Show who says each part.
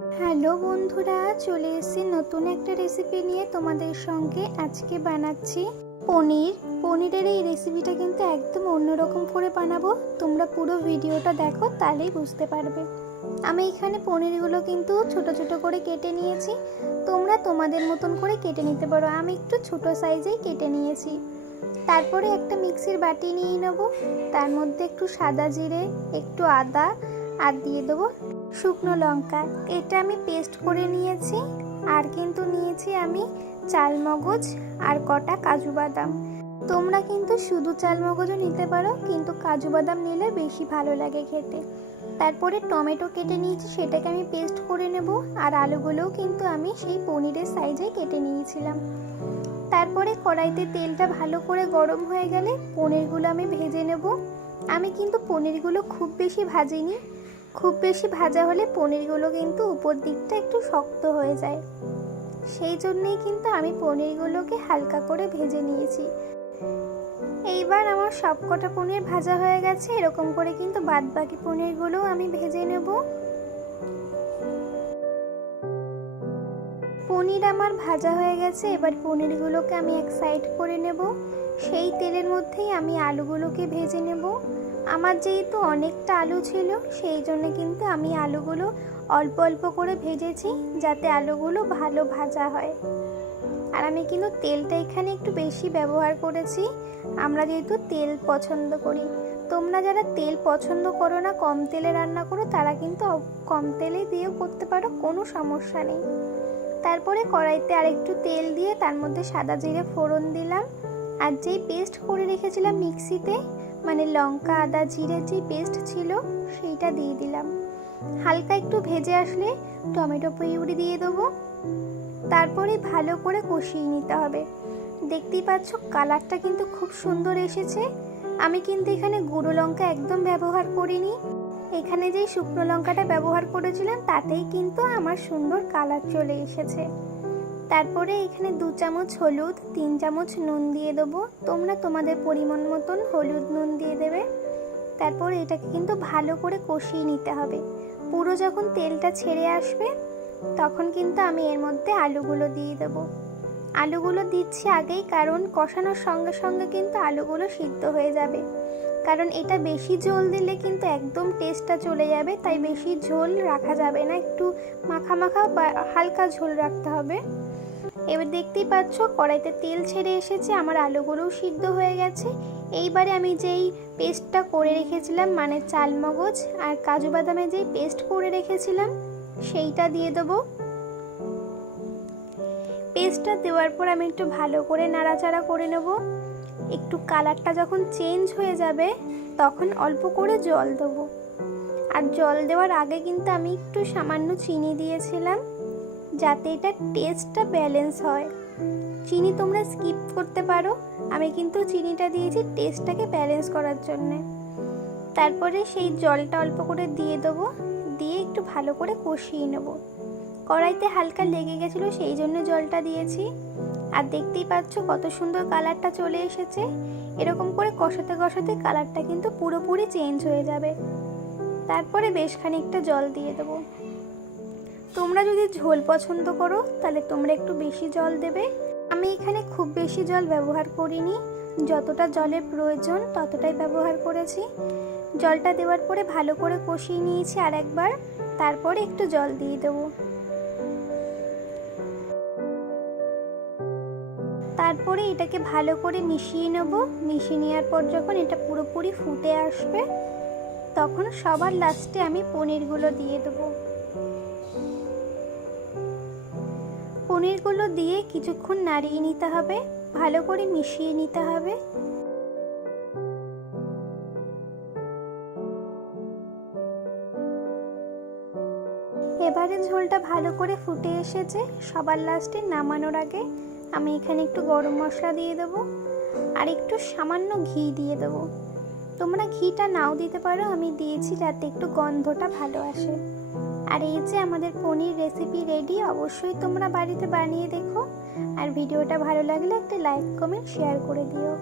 Speaker 1: Hello বন্ধুরা, চলে এসেছি নতুন একটা রেসিপি নিয়ে তোমাদের সঙ্গে আজকে বানাচ্ছি পনির। পনিরের এই রেসিপিটা কিন্তু একদম অন্যরকম করে বানাবো। তোমরা পুরো ভিডিওটা দেখো, তাহলেই বুঝতে পারবে। আমি এখানে পনিরগুলো কিন্তু ছোট ছোট করে কেটে নিয়েছি। তোমরা তোমাদের মতন করে কেটে নিতে পারো। আমি একটু ছোট সাইজেই কেটে নিয়েছি। তারপরে একটা মিক্সির বাটি নিয়ে নেব। তার মধ্যে একটু সাদা জিরে, একটু আদা আর দিয়ে দেবো শুকনো লঙ্কা। এটা আমি পেস্ট করে নিয়েছি, আর কিন্তু নিয়েছি আমি চালমগজ আর কটা কাজু বাদাম। তোমরা কিন্তু শুধু চালমগজও নিতে পারো, কিন্তু কাজু বাদাম নিলে বেশি ভালো লাগে খেতে। তারপরে টমেটো কেটে নিয়েছি, সেটাকে আমি পেস্ট করে নেব, আর আলুগুলোও কিন্তু আমি সেই পনিরের সাইজে কেটে নিয়েছিলাম। তারপরে কড়াইতে তেলটা ভালো করে গরম হয়ে গেলে পনিরগুলো আমি ভেজে নেব। আমি কিন্তু পনিরগুলো খুব বেশি ভাজিনি খুব বেশি ভাজা হলে পনিরগুলো কিন্তু উপর দিকটা একটু শক্ত হয়ে যায়। সেই জন্যেই কিন্তু আমি পনিরগুলোকে হালকা করে ভেজে নিয়েছি। এইবার আমার সবকটা পনির ভাজা হয়ে গেছে, এরকম করে কিন্তু বাদ বাকি পনিরগুলোও আমি ভেজে নেব। পনির আমার ভাজা হয়ে গেছে, এবার পনিরগুলোকে আমি এক সাইড করে নেব। সেই তেলের মধ্যেই আমি আলুগুলোকে ভেজে নেব। আমার যেহেতু অনেকটা আলু ছিল, সেই জন্য কিন্তু আমি আলুগুলো অল্প অল্প করে ভেজেছি যাতে আলুগুলো ভালো ভাজা হয়। আর আমি কিন্তু তেলটা এখানে একটু বেশি ব্যবহার করেছি। আমরা যেহেতু তেল পছন্দ করি। তোমরা যারা তেল পছন্দ করো না, কম তেলে রান্না করো, তারা কিন্তু কম তেলে দিয়েও করতে পারো, কোনো সমস্যা নেই। তারপরে কড়াইতে আরেকটু তেল দিয়ে তার মধ্যে সাদা জিরে ফোড়ন দিলাম। আর যেই পেস্ট করে রেখেছিলাম মিক্সিতে মানে লঙ্কা, আদা, জিরে যে পেস্ট ছিল, সেইটা দিয়ে দিলাম। হালকা একটু ভেজে আসলে টমেটো পিউরি দিয়ে দেবো। তারপরে ভালো করে কষিয়ে নিতে হবে। দেখতেই পাচ্ছ কালারটা কিন্তু খুব সুন্দর এসেছে। আমি কিন্তু এখানে গুঁড়ো লঙ্কা একদম ব্যবহার করিনি। এখানে যেই শুকনো লঙ্কাটা ব্যবহার করেছিলাম, তাতেই কিন্তু আমার সুন্দর কালার চলে এসেছে। তারপরে এখানে দু চামচ হলুদ, তিন চামচ নুন দিয়ে দেবো। তোমরা তোমাদের পরিমাণ মতন হলুদ নুন দিয়ে দেবে। তারপর এটাকে কিন্তু ভালো করে কষিয়ে নিতে হবে। পুরো যখন তেলটা ছেড়ে আসবে, তখন কিন্তু আমি এর মধ্যে আলুগুলো দিয়ে দেবো। আলুগুলো দিচ্ছি আগেই কারণ কষানোর সঙ্গে সঙ্গে কিন্তু আলুগুলো সিদ্ধ হয়ে যাবে। কারণ এটা বেশি ঝোল দিলে কিন্তু একদম টেস্টটা চলে যাবে, তাই বেশি ঝোল রাখা যাবে না। একটু মাখা মাখা বা হালকা ঝোল রাখতে হবে। এবার দেখতেই পাচ্ছ, কড়াইতে তেল ছেড়ে এসেছে, আমার আলুগুলোও সিদ্ধ হয়ে গেছে। এইবারে আমি যেই পেস্টটা করে রেখেছিলাম মানে চালমগজ আর কাজু বাদামে যেই পেস্ট করে রেখেছিলাম, সেইটা দিয়ে দেবো। পেস্টটা দেওয়ার পর আমি একটু ভালো করে নাড়াচাড়া করে নেব। একটু কালারটা যখন চেঞ্জ হয়ে যাবে, তখন অল্প করে জল দেবো। আর জল দেওয়ার আগে কিন্তু আমি একটু সামান্য চিনি দিয়েছিলাম। যাতে এটা টেস্টটা ব্যালেন্স হয়। চিনি তোমরা স্কিপ করতে পারো। আমি কিন্তু চিনিটা দিয়েছি টেস্টটাকে ব্যালেন্স করার জন্যে। তারপরে সেই জলটা অল্প করে দিয়ে দেবো। দিয়ে একটু ভালো করে কষিয়ে নেব। কড়াইতে হালকা লেগে গেছিল সেই জন্য জলটা দিয়েছি। আর দেখতেই পাচ্ছ কত সুন্দর কালারটা চলে এসেছে। এরকম করে কষাতে কষাতে কালারটা কিন্তু পুরোপুরি চেঞ্জ হয়ে যাবে। তারপরে বেশ খানিকটা জল দিয়ে দেবো। তোমরা যদি ঝোল পছন্দ করো, তাহলে তোমরা একটু বেশি জল দেবে। আমি এখানে খুব বেশি জল ব্যবহার করিনি। যতটা জলের প্রয়োজন, ততটাই ব্যবহার করেছি। জলটা দেওয়ার পরে ভালো করে কষিয়ে নিয়েছি আর একবার তারপরে একটু জল দিয়ে দেবো। তারপরে এটাকে ভালো করে মিশিয়ে নেব। মিশিয়ে নেওয়ার পর যখন এটা পুরোপুরি ফুটে আসবে, তখন সবার লাস্টে আমি পনিরগুলো দিয়ে দেবো। পনিরগুলো দিয়ে কিছুক্ষণ নাড়িয়ে নিতে হবে, ভালো করে মিশিয়ে নিতে হবে। এবারে ঝোলটা ভালো করে ফুটে এসেছে, সবার লাস্টে নামানোর আগে আমি এখানে একটু গরম মশলা দিয়ে দেবো আর একটু সামান্য ঘি দিয়ে দেবো। তোমরা ঘিটা নাও দিতে পারো, আমি দিয়েছি যাতে একটু গন্ধটা ভালো আসে। আর এই যে আমাদের পনির রেসিপি রেডি অবশ্যই তোমরা বাড়িতে বানিয়ে দেখো। আর ভিডিওটা ভালো লাগলে একটা লাইক কমেন্ট শেয়ার করে দিও।